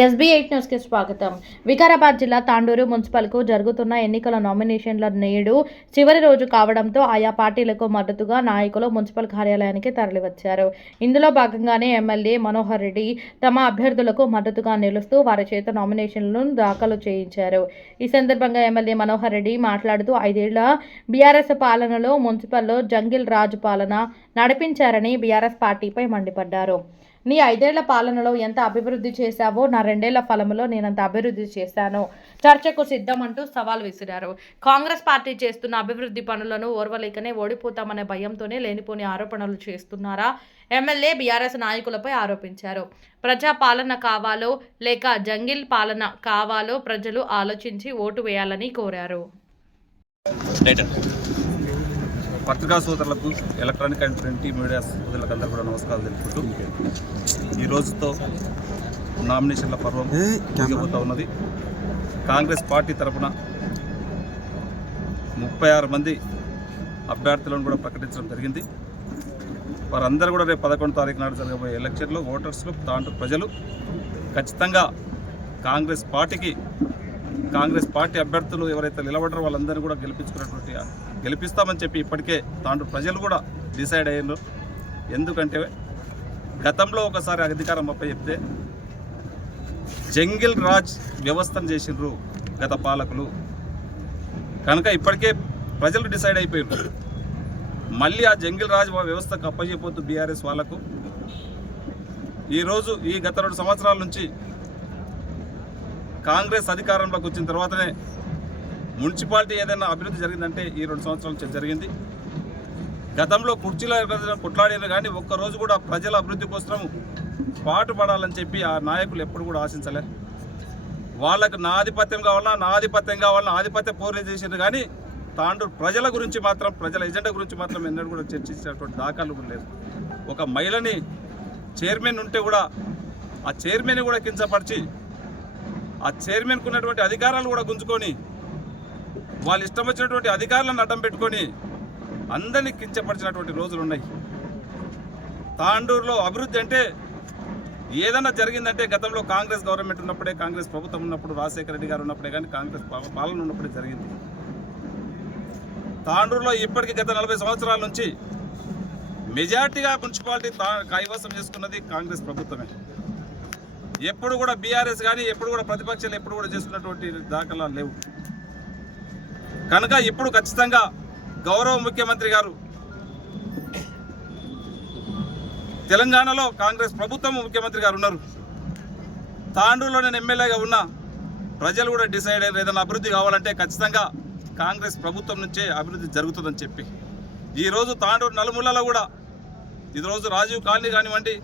SB8 న్యూస్కి స్వాగతం. వికారాబాద్ జిల్లా తాండూరు మున్సిపల్కు జరుగుతున్న ఎన్నికల నామినేషన్ల నేడు చివరి రోజు కావడంతో ఆయా పార్టీలకు మద్దతుగా నాయకులు మున్సిపల్ కార్యాలయానికి తరలివచ్చారు. ఇందులో భాగంగానే ఎమ్మెల్యే మనోహర్ రెడ్డి తమ అభ్యర్థులకు మద్దతుగా నిలుస్తూ వారి చేత నామినేషన్లను దాఖలు చేయించారు. ఈ సందర్భంగా ఎమ్మెల్యే మనోహర్ రెడ్డి మాట్లాడుతూ 5 ఏళ్ల బీఆర్ఎస్ పాలనలో మున్సిపల్లో జంగిల్ రాజ్ పాలన నడిపించారని బీఆర్ఎస్ పార్టీపై మండిపడ్డారు. నీ 5 ఏళ్ల పాలనలో ఎంత అభివృద్ధి చేశావో నా 2 ఏళ్ల ఫలంలో నేనంత అభివృద్ధి చేశాను, చర్చకు సిద్ధమంటూ సవాల్ విసిరారు. కాంగ్రెస్ పార్టీ చేస్తున్న అభివృద్ధి పనులను ఓర్వలేకనే ఓడిపోతామనే భయంతోనే లేనిపోని ఆరోపణలు చేస్తున్నారా ఎమ్మెల్యే బీఆర్ఎస్ నాయకులపై ఆరోపించారు. ప్రజా పాలన కావాలో లేక జంగిల్ పాలన కావాలో ప్రజలు ఆలోచించి ఓటు వేయాలని కోరారు. పత్రికా సోదరులకు, ఎలక్ట్రానిక్ అండ్ ప్రింట్ మీడియా సోదరులకు అందరూ కూడా నమస్కారాలు తెలుపుకుంటూ ఈ రోజుతో నామినేషన్ల పర్వం ముగిపోతూ ఉన్నది. కాంగ్రెస్ పార్టీ తరఫున 36 మంది అభ్యర్థులను కూడా ప్రకటించడం జరిగింది. వారందరూ కూడా రేపు 11వ తారీఖు నాడు జరగబోయే ఎలక్షన్లో ఓటర్స్లు తాండూరు ప్రజలు ఖచ్చితంగా కాంగ్రెస్ పార్టీ అభ్యర్థులు ఎవరైతే నిలబడ్డారో వాళ్ళందరూ కూడా గెలిపిస్తామని చెప్పి ఇప్పటికే తాండూరు ప్రజలు కూడా డిసైడ్ అయ్యారు. ఎందుకంటే గతంలో ఒకసారి అధికారం అప్పచెప్తే జంగిల్ రాజ్ వ్యవస్థను చేసిండ్రు గత పాలకులు కనుక ఇప్పటికే ప్రజలు డిసైడ్ అయిపోయారు. మళ్ళీ ఆ జంగిల్ రాజ్ వ్యవస్థకు అప్పచెప్పొద్దు బీఆర్ఎస్ వాళ్ళకు. ఈరోజు ఈ గత 2 సంవత్సరాల నుంచి కాంగ్రెస్ అధికారంలోకి వచ్చిన తర్వాతనే మున్సిపాలిటీ ఏదైనా అభివృద్ధి జరిగిందంటే ఈ 2 సంవత్సరాల నుంచి జరిగింది. గతంలో కుర్చీలో కొట్లాడిన కానీ ఒక్కరోజు కూడా ప్రజల అభివృద్ధి కోసం పాటుపడాలని చెప్పి ఆ నాయకులు ఎప్పుడు కూడా ఆశించలే. వాళ్ళకు నా ఆధిపత్యం కావాలన్నా ఆధిపత్య పోరే చేసింది కానీ తాండూరు ప్రజల గురించి మాత్రం, ప్రజల ఎజెండా గురించి మాత్రం ఎన్నడూ కూడా చర్చించినటువంటి దాఖలు లేదు. ఒక మహిళని చైర్మన్ ఉంటే కూడా ఆ చైర్మన్ కూడా కించపరిచి ఆ చైర్మన్కు ఉన్నటువంటి అధికారాలు కూడా గుంజుకొని వాళ్ళు ఇష్టం వచ్చినటువంటి అధికారులను అడ్డం పెట్టుకొని అందరినీ కించపరిచినటువంటి రోజులు ఉన్నాయి. తాండూరులో అభివృద్ధి అంటే ఏదైనా జరిగిందంటే గతంలో కాంగ్రెస్ గవర్నమెంట్ ఉన్నప్పుడే, కాంగ్రెస్ ప్రభుత్వం ఉన్నప్పుడు, రాజశేఖర రెడ్డి గారు ఉన్నప్పుడే కానీ కాంగ్రెస్ పాలన ఉన్నప్పుడే జరిగింది. తాండూరులో ఇప్పటికీ గత 40 సంవత్సరాల నుంచి మెజార్టీగా మున్సిపాలిటీ కైవసం చేసుకున్నది కాంగ్రెస్ ప్రభుత్వమే. ఎప్పుడు కూడా బీఆర్ఎస్ కానీ ఎప్పుడు కూడా ప్రతిపక్షాలు ఎప్పుడు కూడా చేసుకున్నటువంటి దాఖలాలు లేవు. కనుక ఇప్పుడు ఖచ్చితంగా గౌరవ ముఖ్యమంత్రి గారు తెలంగాణలో కాంగ్రెస్ ప్రభుత్వం ముఖ్యమంత్రి గారు ఉన్నారు. తాండూరులో నేను ఎమ్మెల్యేగా ఉన్నా, ప్రజలు కూడా డిసైడ్ అయ్యారు ఏదైనా అభివృద్ధి కావాలంటే ఖచ్చితంగా కాంగ్రెస్ ప్రభుత్వం నుంచే అభివృద్ధి జరుగుతుందని చెప్పి ఈరోజు తాండూరు నలుమూలలో కూడా ఈరోజు రాజీవ్ కాలనీ కానివ్వండి,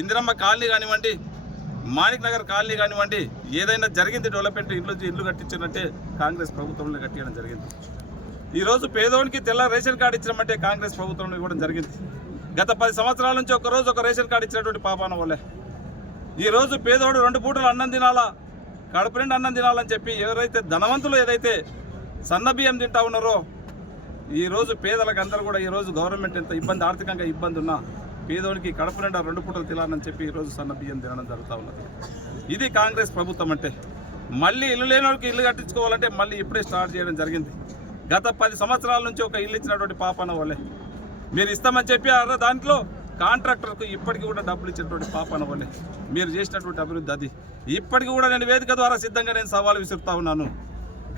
ఇందిరమ్మ కాలనీ కానివ్వండి, మాణిక్ నగర్ కాలనీ కానివ్వండి, ఏదైనా జరిగింది డెవలప్మెంట్ ఇల్లు కట్టించినట్టే కాంగ్రెస్ ప్రభుత్వంలో కట్టించడం జరిగింది. ఈరోజు పేదోనికి తెల్ల రేషన్ కార్డు ఇచ్చినామంటే కాంగ్రెస్ ప్రభుత్వంలో ఇవ్వడం జరిగింది. గత 10 సంవత్సరాల నుంచి ఒకరోజు ఒక రేషన్ కార్డు ఇచ్చినటువంటి పాపాన వల్లే ఈరోజు పేదోడు 2 పూటలు అన్నం తినాలా, కడుపు నిండా అన్నం తినాలని చెప్పి ఎవరైతే ధనవంతులు ఏదైతే సన్న బియ్యం తింటా ఉన్నారో ఈరోజు పేదలకు అందరూ కూడా ఈరోజు గవర్నమెంట్ ఎంత ఆర్థికంగా ఇబ్బంది ఉన్నా పేదోనికి కడుపు నిండా 2 పూటలు తినాలని చెప్పి ఈరోజు సన్న బియ్యం తినడం జరుగుతూ ఉన్నది. ఇది కాంగ్రెస్ ప్రభుత్వం అంటే. మళ్ళీ ఇల్లు లేని వాళ్ళకి ఇల్లు కట్టించుకోవాలంటే మళ్ళీ ఇప్పుడే స్టార్ట్ చేయడం జరిగింది. గత 10 సంవత్సరాల నుంచి ఒక ఇల్లు ఇచ్చినటువంటి పాపన వాళ్ళే మీరు ఇస్తామని చెప్పి దాంట్లో కాంట్రాక్టర్కు ఇప్పటికీ కూడా డబ్బులు ఇచ్చినటువంటి పాపన వాళ్ళే మీరు చేసినటువంటి అభివృద్ధి అది. ఇప్పటికీ కూడా నేను వేదిక ద్వారా సిద్ధంగా నేను సవాలు విసురుతా ఉన్నాను.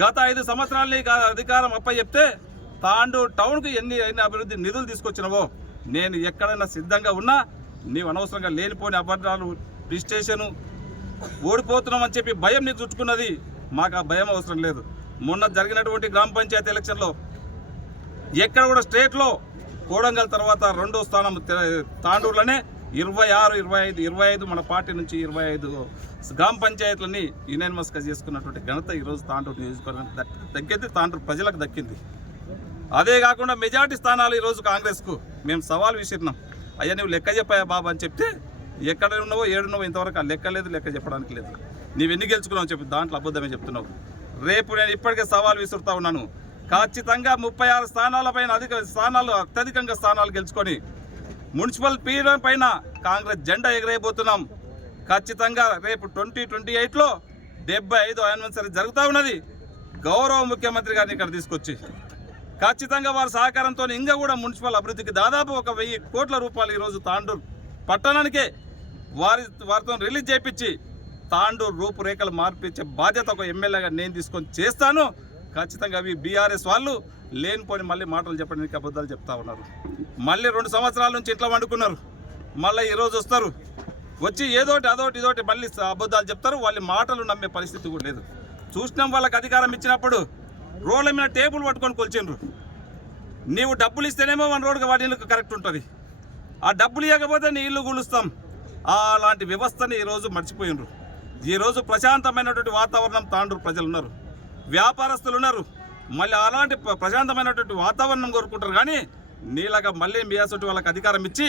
గత 5 సంవత్సరాలు అధికారం అప్పచెప్తే తాండూరు టౌన్కు ఎన్ని అభివృద్ధి నిధులు తీసుకొచ్చినావో నేను ఎక్కడైనా సిద్ధంగా ఉన్నా, నీవు అనవసరంగా లేనిపోని అబద్ధాలు రిజిస్ట్రేషను ఓడిపోతున్నామని చెప్పి భయం నీకు చుట్టుకున్నది. మాకు ఆ భయం అవసరం లేదు. మొన్న జరిగినటువంటి గ్రామ పంచాయతీ ఎలక్షన్లో ఎక్కడ కూడా స్టేట్లో కోడంగల్ తర్వాత 2వ స్థానం తాండూరులోనే 25 మన పార్టీ నుంచి 25 గ్రామ పంచాయతీలని యునానిమస్గా చేసుకున్నటువంటి ఘనత ఈరోజు తాండూరు నియోజకవర్గం దక్కింది, తాండూరు ప్రజలకు దక్కింది. అదే కాకుండా మెజార్టీ స్థానాలు ఈరోజు కాంగ్రెస్కు మేము సవాల్ విసిరినాం. అయ్యా నువ్వు లెక్క చెప్పాయా బాబా అని చెప్తే ఎక్కడ ఉన్నావో ఏడున్నావో ఇంతవరకు ఆ లెక్క లేదు, లెక్క చెప్పడానికి లేదు. నీవు ఎన్ని గెలుచుకున్నావు చెప్పి దాంట్లో అబద్ధమే చెప్తున్నావు. రేపు నేను ఇప్పటికే సవాల్ విసురుతా ఉన్నాను. ఖచ్చితంగా 36 స్థానాలపైన అత్యధికంగా స్థానాలు గెలుచుకొని మున్సిపల్ పీఠం పైన కాంగ్రెస్ జెండా ఎగరేయబోతున్నాం. ఖచ్చితంగా రేపు 2028లో 75వ యానివర్సరీ జరుగుతూ ఉన్నది. గౌరవ ముఖ్యమంత్రి గారిని ఇక్కడ తీసుకొచ్చి ఖచ్చితంగా వారి సహకారంతో ఇంకా కూడా మున్సిపల్ అభివృద్ధికి దాదాపు 1000 కోట్ల రూపాయలు ఈరోజు తాండూరు పట్టణానికే వారితో రిలీజ్ చేయించి తాండూరు రూపురేఖలు మార్పించే బాధ్యత ఒక ఎమ్మెల్యేగా నేను తీసుకొని చేస్తాను. ఖచ్చితంగా అవి బీఆర్ఎస్ వాళ్ళు లేనిపోని మళ్ళీ మాటలు చెప్పడానికి అబద్ధాలు చెప్తా ఉన్నారు. మళ్ళీ 2 సంవత్సరాల నుంచి ఇంట్లో వండుకున్నారు, మళ్ళీ ఈరోజు వస్తారు, వచ్చి ఏదోటి అదోటి ఇదోటి మళ్ళీ అబద్ధాలు చెప్తారు. వాళ్ళ మాటలు నమ్మే పరిస్థితి కూడా లేదు. చూసినాం, వాళ్ళకి అధికారం ఇచ్చినప్పుడు రోడ్ల మీద టేబుల్ పట్టుకొని కొలిచిండ్రు. నీవు డబ్బులు ఇస్తేనేమో మన రోడ్డుకి వాటి ఇల్లు కరెక్ట్ ఉంటుంది, ఆ డబ్బులు ఇవ్వకపోతే నీ ఇల్లు కూలుస్తాం. అలాంటి వ్యవస్థని ఈరోజు మర్చిపోయినరు. ఈరోజు ప్రశాంతమైనటువంటి వాతావరణం తాండూరు ప్రజలు ఉన్నారు, వ్యాపారస్తులు ఉన్నారు. మళ్ళీ అలాంటి ప్రశాంతమైనటువంటి వాతావరణం కోరుకుంటారు. కానీ నీలాగా మళ్ళీ మియాసోటి వాళ్ళకి అధికారం ఇచ్చి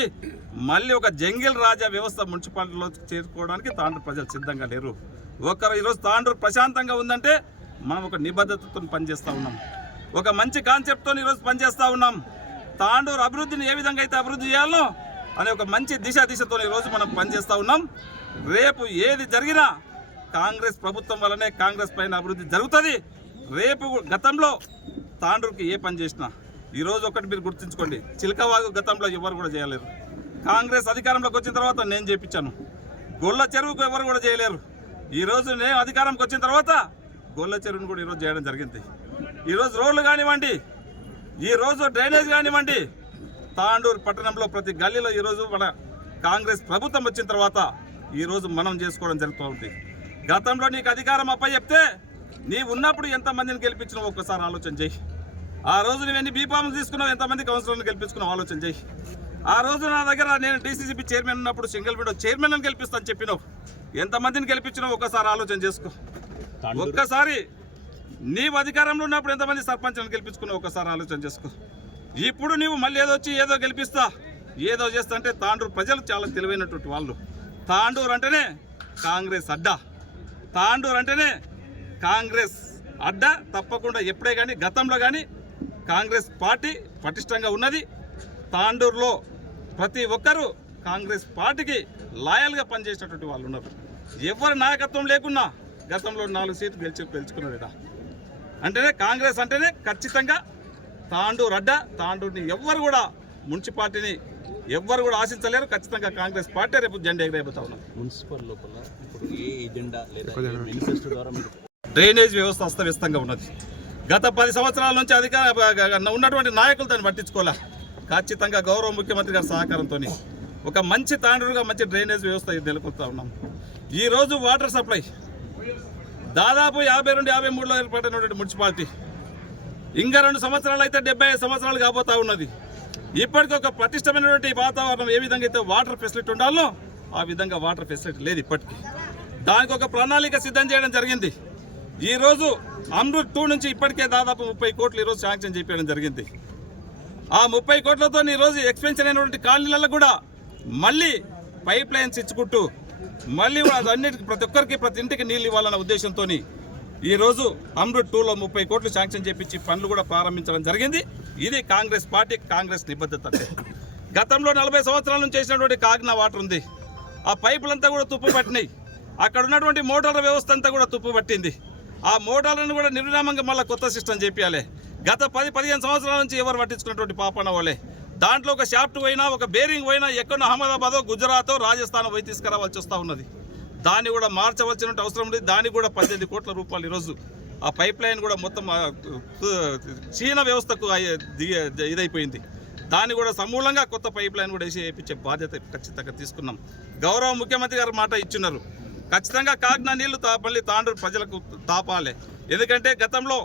మళ్ళీ ఒక జంగిల్ రాజా వ్యవస్థ మున్సిపాలిటీలో చేరుకోవడానికి తాండూరు ప్రజలు సిద్ధంగా లేరు. ఈరోజు తాండూరు ప్రశాంతంగా ఉందంటే మనం ఒక నిబద్ధతతో పనిచేస్తూ ఉన్నాం, ఒక మంచి కాన్సెప్ట్తో ఈరోజు పనిచేస్తూ ఉన్నాం. తాండూరు అభివృద్ధిని ఏ విధంగా అయితే అభివృద్ధి చేయాలో అనే ఒక మంచి దిశతో ఈరోజు మనం పనిచేస్తూ ఉన్నాం. రేపు ఏది జరిగినా కాంగ్రెస్ ప్రభుత్వం వల్లనే కాంగ్రెస్ పైన అభివృద్ధి జరుగుతుంది. రేపు గతంలో తాండూరుకి ఏ పని చేసినా ఈరోజు ఒకటి మీరు గుర్తుంచుకోండి, చిలకవాగు గతంలో ఎవరు కూడా చేయలేరు. కాంగ్రెస్ అధికారంలోకి వచ్చిన తర్వాత నేను చేయించాను. గొల్ల చెరువుకు ఎవరు కూడా చేయలేరు. ఈరోజు నేను అధికారంకి వచ్చిన తర్వాత గొల్ల చెరువును కూడా ఈరోజు చేయడం జరిగింది. ఈరోజు రోడ్లు కానివ్వండి, ఈరోజు డ్రైనేజ్ కానివ్వండి, తాండూరు పట్టణంలో ప్రతి గల్లీలో ఈరోజు మన కాంగ్రెస్ ప్రభుత్వం వచ్చిన తర్వాత ఈరోజు మనం చేసుకోవడం జరుగుతూ ఉంది. గతంలో నీకు అధికారం అప్పచెప్తే నీవు ఉన్నప్పుడు ఎంతమందిని గెలిపించినావు ఒక్కసారి ఆలోచన చేయి. ఆ రోజు నువ్వు ఎన్ని బీఫామ్లు తీసుకున్నావు, ఎంతమంది కౌన్సిలర్ని గెలిపించుకున్నావు ఆలోచన చేయి. ఆ రోజు నా దగ్గర నేను డీసీసీబీ చైర్మన్ ఉన్నప్పుడు సింగిల్ విండో చైర్మన్ అని గెలిపిస్తాను చెప్పినావు, ఎంతమందిని గెలిపించినావు ఒక్కసారి ఆలోచన చేసుకో. ఒక్కసారి నీవు అధికారంలో ఉన్నప్పుడు ఎంతమంది సర్పంచ్లను గెలిపించుకున్నావు ఒక్కసారి ఆలోచన చేసుకో. ఇప్పుడు నీవు మళ్ళీ ఏదో వచ్చి ఏదో గెలిపిస్తా ఏదో చేస్తా అంటే తాండూరు ప్రజలు చాలా తెలివైనటువంటి వాళ్ళు. తాండూరు అంటేనే కాంగ్రెస్ అడ్డా, తాండూరు అంటేనే కాంగ్రెస్ అడ్డా. తప్పకుండా ఎప్పుడే కానీ గతంలో కానీ కాంగ్రెస్ పార్టీ పటిష్టంగా ఉన్నది. తాండూరులో ప్రతి ఒక్కరూ కాంగ్రెస్ పార్టీకి లాయల్గా పనిచేసేటటువంటి వాళ్ళు ఉన్నారు. ఎవరి నాయకత్వం లేకున్నా గతంలో 4 సీట్లు గెలుచుకున్నాడు. అంటేనే కాంగ్రెస్ అంటేనే ఖచ్చితంగా తాండూరు అడ్డా. తాండూరుని ఎవ్వరు కూడా మున్సిపాలిటీని ఎవ్వరు కూడా ఆశించలేరు. ఖచ్చితంగా కాంగ్రెస్ పార్టీ రేపు జెండా ఎగరేపోతా ఉన్నారు. మున్సిపల్ లోపల ఇప్పుడు ఏ ఎజెండా లేదా మేనిఫెస్టో ద్వారా మీరు డ్రైనేజ్ వ్యవస్థ అస్తవ్యస్తంగా ఉన్నది. గత 10 సంవత్సరాల నుంచి ఉన్నటువంటి నాయకులు దాన్ని పట్టించుకోలే. ఖచ్చితంగా గౌరవ ముఖ్యమంత్రి గారి సహకారంతో ఒక మంచి తాండూరుగా మంచి డ్రైనేజ్ వ్యవస్థ నెలకొల్తా ఉన్నాం. ఈరోజు వాటర్ సప్లై దాదాపు 52-53లో ఏర్పడినటువంటి మున్సిపాలిటీ ఇంకా 2 సంవత్సరాలు అయితే 75 సంవత్సరాలు కాబోతా ఉన్నది. ఇప్పటికీ ఒక పటిష్టమైనటువంటి వాతావరణం ఏ విధంగా అయితే వాటర్ ఫెసిలిటీ ఉండాలో ఆ విధంగా వాటర్ ఫెసిలిటీ లేదు ఇప్పటికీ. దానికి ఒక ప్రణాళిక సిద్ధం చేయడం జరిగింది. ఈరోజు అమృత్ 2 నుంచి ఇప్పటికే దాదాపు 30 కోట్లు ఈరోజు శాంక్షన్ చేయడం జరిగింది. ఆ 30 కోట్లతో ఈరోజు ఎక్స్పెన్షన్ అయినటువంటి కాలనీలలో కూడా మళ్ళీ పైప్ లైన్స్ ఇచ్చుకుంటూ మళ్ళీ అన్నిటికీ ప్రతి ఒక్కరికి ప్రతి ఇంటికి నీళ్ళు ఇవ్వాలన్న ఉద్దేశంతో ఈరోజు అమృత్ 2లో 30 కోట్లు శాంక్షన్ చేపించి పనులు కూడా ప్రారంభించడం జరిగింది. ఇది కాంగ్రెస్ పార్టీ కాంగ్రెస్ నిబద్ధత. గతంలో 40 సంవత్సరాల నుంచి చేసినటువంటి కాగ్నా వాటర్ ఉంది, ఆ పైపులంతా కూడా తుప్పు పట్టినాయి. అక్కడ ఉన్నటువంటి మోటార్ల వ్యవస్థ అంతా కూడా తుప్పు పట్టింది. ఆ మోటార్లను కూడా నిర్విరామంగా మళ్ళీ కొత్త సిస్టమ్ చేపియాలి. గత 10-15 సంవత్సరాల నుంచి ఎవరు పట్టించుకున్నటువంటి పాపన వాళ్ళే. దాంట్లో ఒక షాఫ్ట్ పోయినా ఒక బేరింగ్ పోయినా ఎక్కడో అహ్మదాబాదో గుజరాతో రాజస్థాన్ పోయి తీసుకురావాల్సి వస్తూ ఉన్నది. దాన్ని కూడా మార్చవలసిన అవసరం ఉంది. దానికి కూడా 18 కోట్ల రూపాయలు ఈరోజు ఆ పైప్ లైన్ కూడా మొత్తం చీన వ్యవస్థకు ఇదైపోయింది. దాన్ని కూడా సమూలంగా కొత్త పైప్ లైన్ కూడా వేయించే బాధ్యత ఖచ్చితంగా తీసుకున్నాం. గౌరవ ముఖ్యమంత్రి గారు మాట ఇచ్చినారు, ఖచ్చితంగా కాగ్నా నీళ్లు మళ్ళీ తాండూరు ప్రజలకు తాపాలి. ఎందుకంటే గతంలో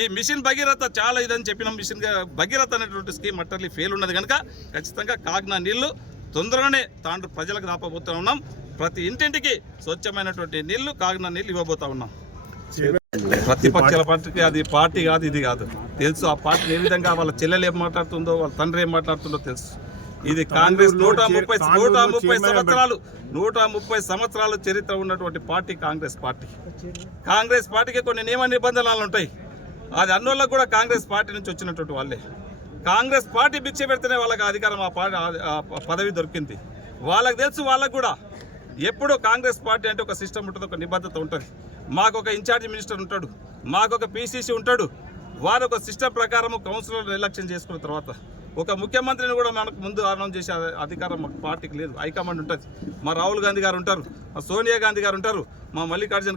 ఈ మిషన్ భగీరథ చాలా ఇదని చెప్పిన మిషన్ భగీరథ అనేటువంటి స్కీమ్ అట్టర్లీ ఫెయిల్ ఉన్నది కనుక ఖచ్చితంగా కాగ్నా నీళ్లు తొందరగానే తాండూరు ప్రజలకు దాపబోతూ ఉన్నాం. ప్రతి ఇంటింటికి స్వచ్ఛమైనటువంటి నీళ్లు కాగ్నా నీళ్లు ఇవ్వబోతా ఉన్నాం. ప్రతిపక్షాల పార్టీకి అది పార్టీ కాదు, ఇది కాదు తెలుసు. ఆ పార్టీని ఏ విధంగా వాళ్ళ చెల్లెలు ఏం మాట్లాడుతుందో వాళ్ళ తండ్రి ఏం మాట్లాడుతుందో తెలుసు. ఇది కాంగ్రెస్ 130 సంవత్సరాలు చరిత్ర ఉన్నటువంటి పార్టీ కాంగ్రెస్ పార్టీ. కాంగ్రెస్ పార్టీకి కొన్ని నియమ నిబంధనలు ఉంటాయి. అది అన్నోళ్ళకు కూడా కాంగ్రెస్ పార్టీ నుంచి వచ్చినటువంటి వాళ్ళే. కాంగ్రెస్ పార్టీ భిక్ష పెడితేనే వాళ్ళకి అధికారం ఆ పదవి దొరికింది. వాళ్ళకి తెలుసు. వాళ్ళకు కూడా ఎప్పుడు కాంగ్రెస్ పార్టీ అంటే ఒక సిస్టమ్ ఉంటుంది, ఒక నిబద్ధత ఉంటుంది. మాకు ఒక ఇన్ఛార్జి మినిస్టర్ ఉంటాడు, మాకు ఒక పీసీసీ ఉంటాడు. వారు ఒక సిస్టమ్ ప్రకారం కౌన్సిలర్ ఎలక్షన్ చేసుకున్న తర్వాత ఒక ముఖ్యమంత్రిని కూడా మనకు ముందు అనౌన్స్ చేసే అధికారం మా పార్టీకి లేదు. హైకమాండ్ ఉంటుంది. మా రాహుల్ గాంధీ గారు ఉంటారు, మా సోనియా గాంధీ గారు ఉంటారు, మా మల్లికార్జున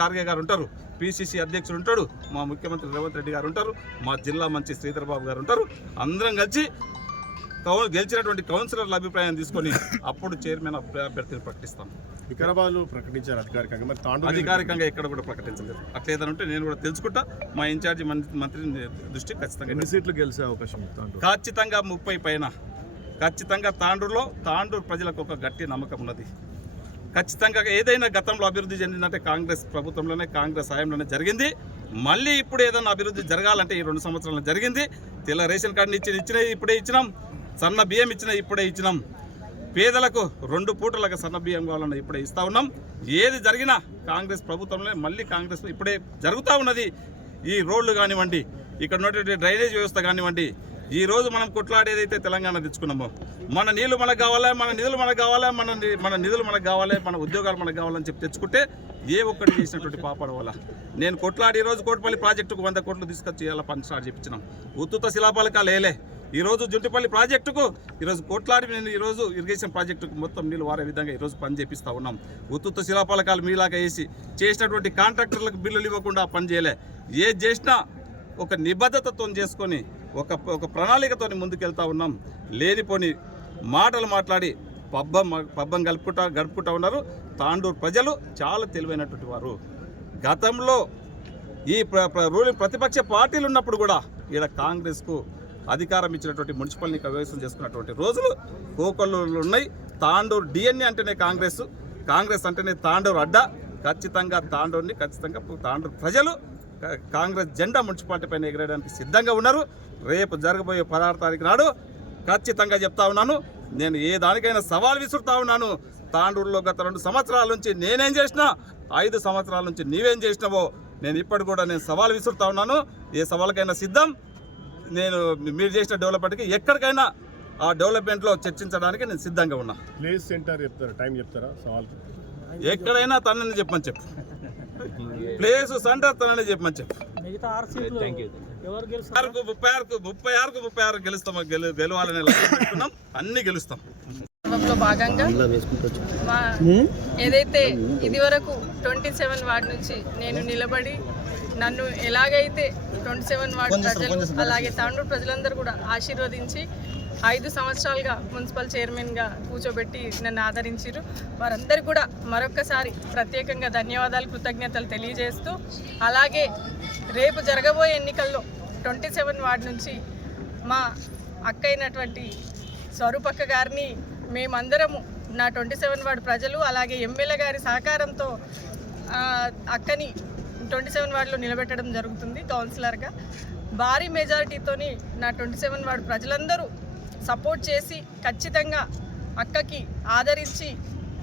ఖార్గే గారు ఉంటారు, పీసీసీ అధ్యక్షుడు ఉంటాడు, మా ముఖ్యమంత్రి రేవంత్ రెడ్డి గారు ఉంటారు, మా జిల్లా మంత్రి శ్రీధర్ బాబు గారు ఉంటారు. అందరం కలిసి గెలిచినటువంటి కౌన్సిలర్ల అభిప్రాయం తీసుకొని అప్పుడు చైర్మన్ అభ్యర్థిని ప్రకటిస్తాం. వికారాబాద్లో ప్రకటించారు అధికారికంగా, మరి తాండూరు అధికారికంగా ఎక్కడ కూడా ప్రకటించలేదు. అట్లేదని ఉంటే నేను కూడా తెలుసుకుంటా, మా ఇన్ఛార్జి మంత్రి దృష్టికి ఖచ్చితంగా. ఎన్ని సీట్లు గెలిచే అవకాశం తాండూరు? ఖచ్చితంగా 30 పైన. ఖచ్చితంగా తాండూరు ప్రజలకు ఒక గట్టి నమ్మకం ఉన్నది. ఖచ్చితంగా ఏదైనా గతంలో అభివృద్ధి చెందిందంటే కాంగ్రెస్ ప్రభుత్వంలోనే, కాంగ్రెస్ హయాంలోనే జరిగింది. మళ్ళీ ఇప్పుడు ఏదైనా అభివృద్ధి జరగాలంటే ఈ 2 సంవత్సరాలు జరిగింది. తెల్ల రేషన్ కార్డుని ఇచ్చిన ఇప్పుడే ఇచ్చినాం, సన్న బియ్యం ఇప్పుడే ఇచ్చినాం. పేదలకు 2 పూటలకు సన్న బియ్యం కావాలన్నా ఇప్పుడే ఇస్తూ ఉన్నాం. ఏది జరిగినా కాంగ్రెస్ ప్రభుత్వంలో మళ్ళీ కాంగ్రెస్ ఇప్పుడే జరుగుతూ ఉన్నది. ఈ రోడ్లు కానివ్వండి, ఇక్కడ ఉన్నటువంటి డ్రైనేజ్ వ్యవస్థ కానివ్వండి, ఈ రోజు మనం కొట్లాడేదైతే తెలంగాణ తెచ్చుకున్నామో, మన నీళ్లు మనకు కావాలి, మన నిధులు మనకు కావాలి, మన నిధులు మనకు కావాలి, మన ఉద్యోగాలు మనకు కావాలని చెప్పి తెచ్చుకుంటే ఏ ఒక్కటి చేసినటువంటి పాపడ వల్ల నేను కొట్లాడి ఈరోజు కోటిపల్లి ప్రాజెక్టుకు 100 కోట్లు తీసుకొచ్చి ఇలా పని స్టార్ట్ చేయించినాం. ఉత్తుత శిలాపలకాలు వేయలే. ఈరోజు జుంటిపల్లి ప్రాజెక్టుకు ఈరోజు కొట్లాడి నేను ఈరోజు ఇరిగేషన్ ప్రాజెక్టుకు మొత్తం నీళ్ళు వారే విధంగా ఈరోజు పని చేపిస్తూ ఉన్నాం. ఉత్తుత శిలాపలకాలు మీలాగా వేసి చేసినటువంటి కాంట్రాక్టర్లకు బిల్లులు ఇవ్వకుండా పని చేయలే. ఏది చేసినా ఒక నిబద్ధతతో చేసుకొని ఒక ప్రణాళికతో ముందుకెళ్తా ఉన్నాం. లేనిపోని మాటలు మాట్లాడి పబ్బం గడుపుకుంటా ఉన్నారు. తాండూరు ప్రజలు చాలా తెలివైనటువంటి వారు. గతంలో ఈ రూలింగ్ ప్రతిపక్ష పార్టీలు ఉన్నప్పుడు కూడా ఇక్కడ కాంగ్రెస్కు అధికారం ఇచ్చినటువంటి మున్సిపల్ని కైవసం చేసుకున్నటువంటి రోజులు కోకొల్లు ఉన్నాయి. తాండూరు డిఎన్ఏ అంటేనే కాంగ్రెస్ అంటేనే తాండూరు అడ్డ. ఖచ్చితంగా తాండూరు ప్రజలు కాంగ్రెస్ జెండా మున్సిపాలిటీ పైన ఎగరేయడానికి సిద్ధంగా ఉన్నారు. రేపు జరగబోయే 16వ తారీఖు నాడు ఖచ్చితంగా చెప్తా ఉన్నాను, నేను ఏ దానికైనా సవాల్ విసురుతా ఉన్నాను. తాండూరులో గత 2 సంవత్సరాల నుంచి నేనేం చేసినా, 5 సంవత్సరాల నుంచి నీవేం చేసినావో నేను ఇప్పటి కూడా సవాల్ విసురుతా ఉన్నాను. ఏ సవాల్కైనా సిద్ధం. నేను మీరు చేసిన డెవలప్మెంట్కి ఎక్కడికైనా ఆ డెవలప్మెంట్లో చర్చించడానికి నేను సిద్ధంగా ఉన్నా. ప్లేస్ సెంటర్ చెప్తారా, టైం చెప్తారా సవాల్కి? ఎక్కడైనా తనని చెప్పమని చెప్పు, ప్లేస్ సెంటర్ తనని చెప్పమని చెప్పు. 36 గెలుస్తాం, గెలవాలని పెట్టుకున్నాం, అన్ని గెలుస్తాం. భాగంగా మా ఏదైతే ఇదివరకు 27 వార్డు నుంచి నేను నిలబడి నన్ను ఎలాగైతే 27 వార్డు ప్రజలు అలాగే తాండూరు ప్రజలందరూ కూడా ఆశీర్వదించి 5 సంవత్సరాలుగా మున్సిపల్ చైర్మన్గా కూర్చోబెట్టి నన్ను ఆదరించారు. వారందరికీ కూడా మరొక్కసారి ప్రత్యేకంగా ధన్యవాదాలు, కృతజ్ఞతలు తెలియజేస్తూ, అలాగే రేపు జరగబోయే ఎన్నికల్లో 27 వార్డు నుంచి మా అక్క అయినటువంటి స్వరూపక్క గారిని మేమందరము నా 27 వార్డు ప్రజలు అలాగే ఎమ్మెల్యే గారి సహకారంతో అక్కని 27 వార్డులో నిలబెట్టడం జరుగుతుంది కౌన్సిలర్గా. భారీ మెజారిటీతోని నా 27 వార్డు ప్రజలందరూ సపోర్ట్ చేసి ఖచ్చితంగా అక్కకి ఆదరించి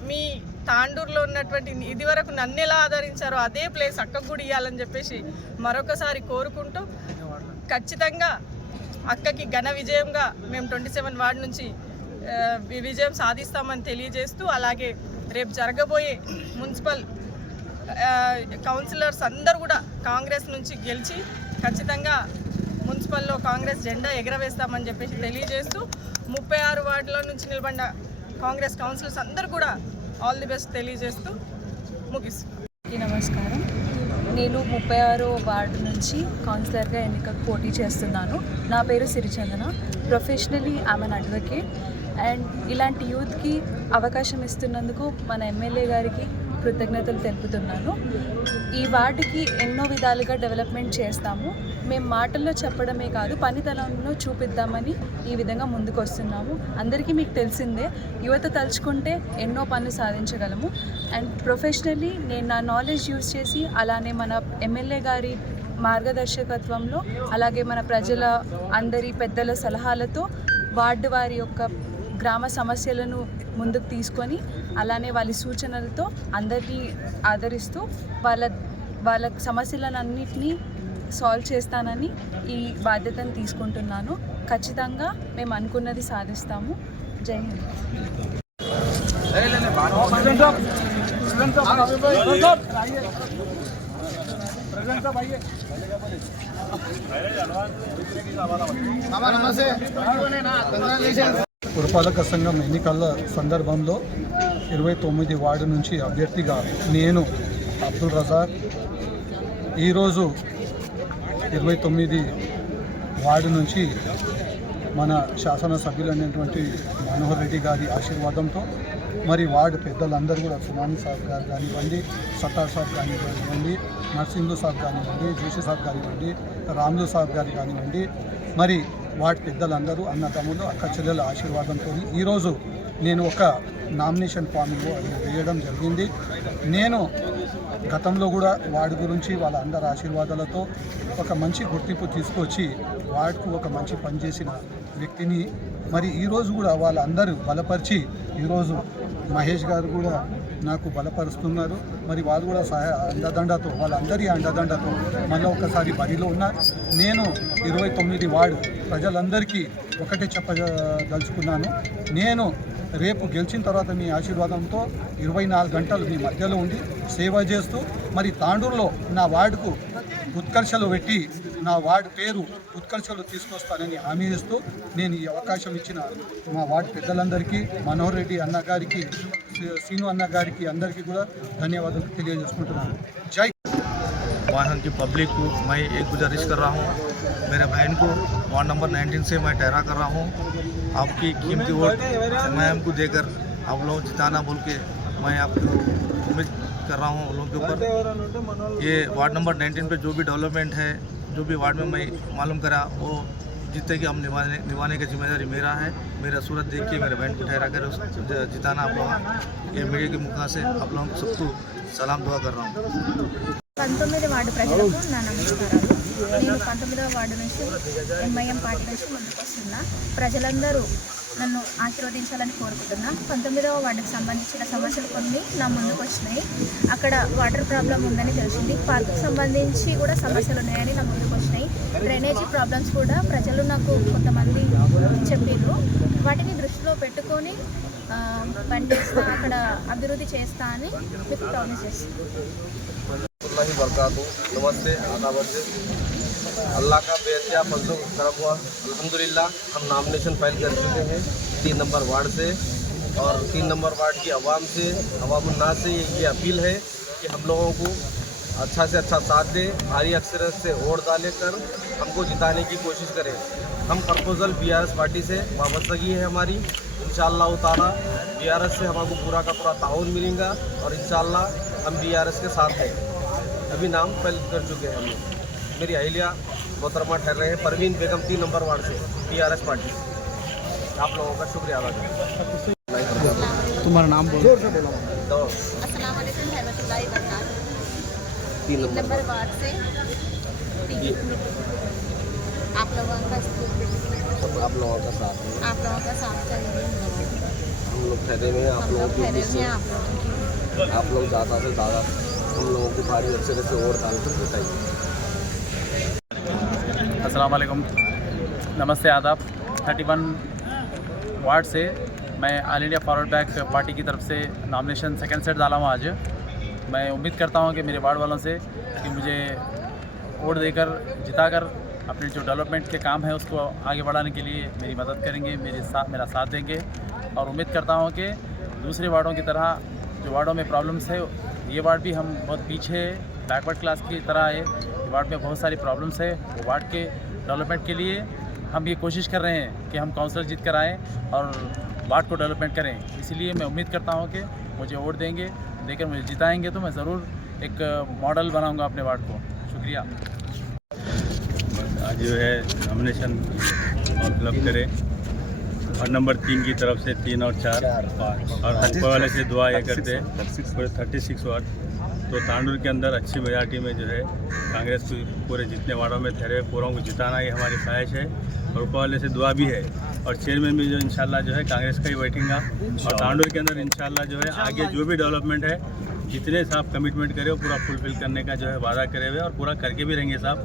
మీ తాండూరులో ఉన్నటువంటి ఇదివరకు నన్ను ఎలా ఆదరించారో అదే ప్లేస్ అక్కకు కూడా ఇవ్వాలని చెప్పేసి మరొకసారి కోరుకుంటూ ఖచ్చితంగా అక్కకి ఘన విజయంగా మేము 27 వార్డు నుంచి విజయం సాధిస్తామని తెలియజేస్తూ, అలాగే రేపు జరగబోయే మున్సిపల్ కౌన్సిలర్స్ అందరూ కూడా కాంగ్రెస్ నుంచి గెలిచి ఖచ్చితంగా మున్సిపల్లో కాంగ్రెస్ జెండా ఎగరవేస్తామని చెప్పేసి తెలియజేస్తూ 36 వార్డుల నుంచి నిలబడిన కాంగ్రెస్ కౌన్సిలర్స్ అందరూ కూడా ఆల్ ది బెస్ట్ తెలియజేస్తూ ముగిస్తున్నాను. నమస్కారం. నేను 36వ వార్డు నుంచి కౌన్సిలర్గా ఎన్నికకు పోటీ చేస్తున్నాను. నా పేరు Sirichandana. Professionally I'm an advocate. And ఇలాంటి యూత్కి అవకాశం ఇస్తున్నందుకు మన ఎమ్మెల్యే గారికి కృతజ్ఞతలు తెలుపుతున్నాను. ఈ వార్డుకి ఎన్నో విధాలుగా డెవలప్మెంట్ చేస్తాము. మేము మాటల్లో చెప్పడమే కాదు, పనితనంలో చూపిద్దామని ఈ విధంగా ముందుకు వస్తున్నాము. అందరికీ మీకు తెలిసిందే, యువత తలుచుకుంటే ఎన్నో పనులు సాధించగలము. అండ్ ప్రొఫెషనల్లీ నేను నా నాలెడ్జ్ యూజ్ చేసి, అలానే మన ఎమ్మెల్యే గారి మార్గదర్శకత్వంలో, అలాగే మన ప్రజల అందరి పెద్దల సలహాలతో వార్డు వారి యొక్క గ్రామ సమస్యలను ముందుకు తీసుకొని, అలానే వాళ్ళ సూచనలతో అందరినీ ఆదరిస్తూ వాళ్ళ సమస్యలన్నింటినీ సాల్వ్ చేస్తానని ఈ బాధ్యతను తీసుకుంటున్నాను. ఖచ్చితంగా మేము అనుకున్నది సాధిస్తాము. జై హింద్. పురపాలక సంఘం ఎన్నికల సందర్భంలో 29 వార్డు నుంచి అభ్యర్థిగా నేను అబ్దుల్ రజాక్ ఈరోజు 29 వార్డు నుంచి మన శాసనసభ్యులైనటువంటి మనోహర్ రెడ్డి గారి ఆశీర్వాదంతో మరి వార్డు పెద్దలందరూ కూడా సుమాని సాబ్ గారు కానివ్వండి, సత్తార్ సాబ్ కానివ్వండి, నర్సింగ్లు సాబ్ కానివ్వండి, జోషి సాబ్ కానివ్వండి, రాములు సాబ్ గారు కానివ్వండి, మరి వార్డు పెద్దలందరూ అన్నదమ్ములు అక్క చెల్లెల ఆశీర్వాదంతో ఈరోజు నేను ఒక నామినేషన్ ఫామ్ వేయడం జరిగింది. నేను గతంలో కూడా వార్డు గురించి వాళ్ళ అందరి ఆశీర్వాదాలతో ఒక మంచి గుర్తింపు తీసుకొచ్చి వార్డుకు ఒక మంచి పని చేసిన వ్యక్తిని. మరి ఈరోజు కూడా వాళ్ళందరూ బలపరిచి ఈరోజు మహేష్ గారు కూడా నాకు బలపరుస్తున్నారు. మరి వాళ్ళు కూడా అండదండతో వాళ్ళందరి అండదండతో మళ్ళీ ఒకసారి బడిలో ఉన్నారు. నేను 29 వార్డు ప్రజలందరికీ ఒకటే చెప్పదలుచుకున్నాను. నేను రేపు గెలిచిన తర్వాత మీ ఆశీర్వాదంతో 24 గంటలు మీ మధ్యలో ఉండి సేవ చేస్తూ మరి తాండూరులో నా వార్డుకు ఉత్కర్షలు పెట్టి నా వార్డు పేరు ఉత్కర్షలు తీసుకొస్తానని హామీ ఇస్తూ నేను ఈ అవకాశం ఇచ్చిన మా వార్డు పెద్దలందరికీ, మనోహర్ రెడ్డి అన్న గారికి, సీను అన్న గారికి అందరికీ కూడా ధన్యవాదాలు తెలియజేసుకుంటున్నాను. జై वहाँ की पब्लिक को मैं एक गुजारिश कर रहा हूँ, मेरे बहन को वार्ड नंबर 19 से मैं ठहरा कर रहा हूँ. आपकी कीमती वोट मैं हमको देकर आप लोग जिताना बोल के मैं आपको उम्मीद कर रहा हूँ. लोगों के ऊपर ये वार्ड नंबर 19 पे जो भी डेवलपमेंट है, जो भी वार्ड में मैं मालूम करा वो जितने कि हम निभाने की जिम्मेदारी मेरा है. मेरा सूरत देख के मेरे बहन को ठहरा कर जिताना आप लोग. ये मीडिया के मुखा से आप लोगों को सबको सलाम दुआ कर रहा हूँ. 19 వార్డు ప్రజలకు నా నమస్కారాలు. నేను 19వ వార్డు నుంచి ఎంఐఎం పార్టీ నుంచి ముందుకు వస్తున్నా. ప్రజలందరూ నన్ను ఆశీర్వదించాలని కోరుకుంటున్నా. 19వ వార్డుకు సంబంధించిన సమస్యలు కొన్ని నా ముందుకు వచ్చినాయి. అక్కడ వాటర్ ప్రాబ్లం ఉందని తెలిసింది. పార్కుకు సంబంధించి కూడా సమస్యలు ఉన్నాయని నా ముందుకు వచ్చినాయి. డ్రైనేజీ ప్రాబ్లమ్స్ కూడా ప్రజలు నాకు కొంతమంది చెప్పారు. వాటిని దృష్టిలో పెట్టుకొని పనిచేస్తా, అక్కడ అభివృద్ధి చేస్తా అని మీకు ప్రామిస్ చేస్తాను. नमस्ते, आदाब से अल्लाह का बेहतिया फजल करम हुआ. अल्हम्दुलिल्लाह हम नामिनेशन फाइल कर चुके हैं 3 नंबर वार्ड से. और 3 नंबर वार्ड की आवाम से, अवामुन्नास से ये अपील है कि हम लोगों को अच्छा से अच्छा साथ दें, भारी अक्सरियत से वोट डाले कर हमको जिताने की कोशिश करें. हम प्रपोजल BRS पार्टी से वाबस्तगी है हमारी. इंशाअल्लाह ताला BRS से हमको पूरा का पूरा ताउन मिलेगा और इंशाअल्लाह हम BRS के साथ हैं. अभी नाम फाइल कर चुके हैं हम लोग. मेरी अहलिया मोहतरमा ठहर रहे हैं परवीन बेगम 3 नंबर वार्ड से BRS पार्टी. आप लोगों का शुक्रिया अदा करते हैं. तुम्हारा नाम बोलो. अस्सलाम वालेकुम रहमतुल्लाहि व बरकातहू. 3 नंबर वार्ड से आप लोगों का आप लोगों का साथ है. आप लोगों का साथ चाहिए. हम लोग ठहरे हुए हैं. हम लोग ठहरे हुए हैं. आप लोग ज़्यादा से ज़्यादा हम लोगों को भारी अक्सरियत से वोट डाल कर बताइए. अस्सलाम वालेकुम, नमस्ते, आदाब. 31 वार्ड से मैं all India forward back party की तरफ से नॉमिनेशन सेकंड सेट डाला हूँ आज. मैं उम्मीद करता हूँ कि मेरे वार्ड वालों से कि मुझे वोट देकर जिताकर अपने जो डेवलपमेंट के काम है उसको आगे बढ़ाने के लिए मेरी मदद करेंगे, मेरा साथ देंगे. और उम्मीद करता हूँ कि दूसरे वार्डों की तरह जो वार्डों में प्रॉब्लम्स है, ये वार्ड भी हम बहुत पीछे बैकवर्ड क्लास की तरह है. वार्ड में बहुत सारी प्रॉब्लम्स है. वो वार्ड के डेवलपमेंट के लिए हम ये कोशिश कर रहे हैं कि हम काउंसलर जीत कर आएँ और वार्ड को डेवलपमेंट करें. इसीलिए मैं उम्मीद करता हूँ कि मुझे वोट देकर मुझे जिताएंगे तो मैं ज़रूर एक मॉडल बनाऊँगा अपने वार्ड को. शुक्रिया. आज जो है नॉमिनेशन मतलब करें और नंबर 3 की तरफ से 3 और 4 और ऊपर वाले से दुआ ये करते हैं 36 वार्ड. तो तांडूर के अंदर अच्छी मेजॉरिटी में जो है कांग्रेस को पूरे जितने वार्डों में ठहरे पूरों को जिताना ये हमारी ख्वाहिश है. और ऊपर वाले से दुआ भी है. और चेयरमैन भी जो इंशाल्लाह जो है कांग्रेस का ही बैठेगा. और तांडूर के अंदर इंशाल्लाह जो है आगे जो भी डेवलपमेंट है जितने साहब कमिटमेंट करे वो पूरा फुलफिल करने का जो है वादा करे हुए और पूरा करके भी रहेंगे साहब.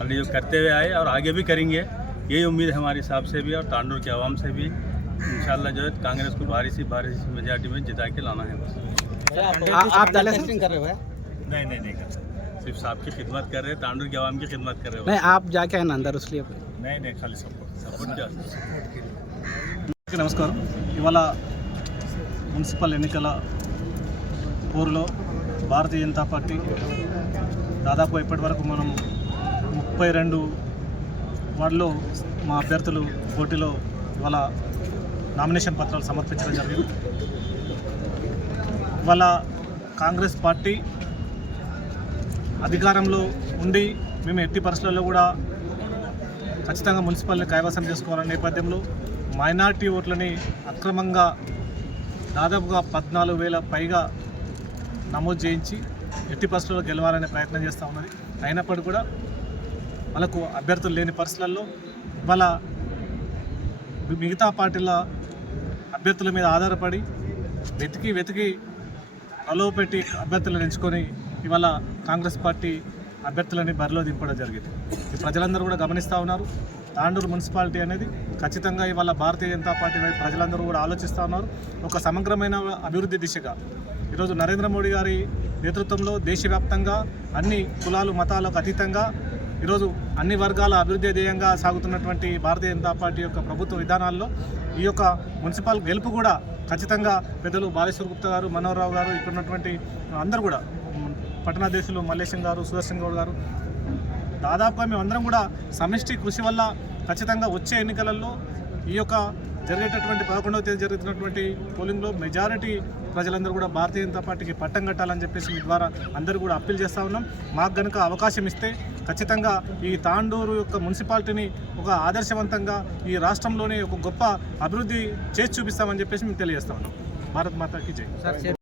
हमने जो करते हुए आए और आगे भी करेंगे यही उम्मीद है हमारी साहब से भी और तांडूर के आवाम से भी. इंशाल्लाह जो है कांग्रेस को भारी सी मेजॉरिटी में जिता के लाना है बस। आप कर रहे हो? नहीं कर सिर्फ साहब की खिदमत कर रहे हैं, तांडूर की आवाम की खिदमत कर रहे हो। नहीं, आप जाके है ना अंदर उसलिए नहीं खाली सपोर्ट क्या నమస్కారం. ఇవాళ మున్సిపల్ ఎన్నికల ఊరిలో భారతీయ జనతా పార్టీ దాదాపు ఇప్పటి వరకు మనం 32 వార్డులో మా అభ్యర్థులు పోటీలో ఇవాళ నామినేషన్ పత్రాలు సమర్పించడం జరిగింది. ఇవాళ కాంగ్రెస్ పార్టీ అధికారంలో ఉండి మేము ఎట్టి పరిస్థితుల్లో కూడా ఖచ్చితంగా మున్సిపల్ని కైవసం చేసుకోవాలనే నేపథ్యంలో మైనార్టీ ఓట్లని అక్రమంగా దాదాపుగా 14,000 పైగా నమోదు చేయించి ఎట్టి పరిస్థితుల్లో గెలవాలనే ప్రయత్నం చేస్తూ ఉన్నది. అయినప్పటికీ కూడా వాళ్ళకు అభ్యర్థులు లేని పరిస్థితుల్లో వాళ్ళ మిగతా పార్టీల అభ్యర్థుల మీద ఆధారపడి వెతికి ప్రలోభపెట్టి అభ్యర్థులను ఎంచుకొని ఇవాళ కాంగ్రెస్ పార్టీ అభ్యర్థులని బరిలో దింపడం జరిగింది. ఈ ప్రజలందరూ కూడా గమనిస్తూ ఉన్నారు. తాండూరు మున్సిపాలిటీ అనేది ఖచ్చితంగా ఇవాళ భారతీయ జనతా పార్టీ వైపు ప్రజలందరూ కూడా ఆలోచిస్తూ ఉన్నారు. ఒక సమగ్రమైన అభివృద్ధి దిశగా ఈరోజు నరేంద్ర మోడీ గారి నేతృత్వంలో దేశవ్యాప్తంగా అన్ని కులాలు మతాలకు అతీతంగా ఈరోజు అన్ని వర్గాల అభివృద్ధి ధ్యేయంగా సాగుతున్నటువంటి భారతీయ జనతా పార్టీ యొక్క ప్రభుత్వ విధానాల్లో ఈ యొక్క మున్సిపల్ గెలుపు కూడా ఖచ్చితంగా పెద్దలు బాలేశ్వర్ గుప్తా గారు, మనోహర్ రావు గారు, ఇక్కడ ఉన్నటువంటి అందరూ కూడా పట్టణాధ్యక్షులు మల్లేశం గారు, సుదర్శన్ గౌడ్ గారు, దాదాపుగా మేమందరం కూడా సమిష్టి కృషి వల్ల ఖచ్చితంగా వచ్చే ఎన్నికలలో ఈ యొక్క జరిగేటటువంటి 11వ తేదీ జరుగుతున్నటువంటి పోలింగ్లో మెజారిటీ ప్రజలందరూ కూడా భారతీయ జనతా పార్టీకి పట్టం కట్టాలని చెప్పేసి మీ ద్వారా అందరూ కూడా అప్పీల్ చేస్తూ ఉన్నాం. మాకు కనుక అవకాశం ఇస్తే ఖచ్చితంగా ఈ తాండూరు యొక్క మున్సిపాలిటీని ఒక ఆదర్శవంతంగా ఈ రాష్ట్రంలోనే ఒక గొప్ప అభివృద్ధి చేసి చూపిస్తామని చెప్పేసి మేము తెలియజేస్తా ఉన్నాం. భారత్ మాతాకి జై.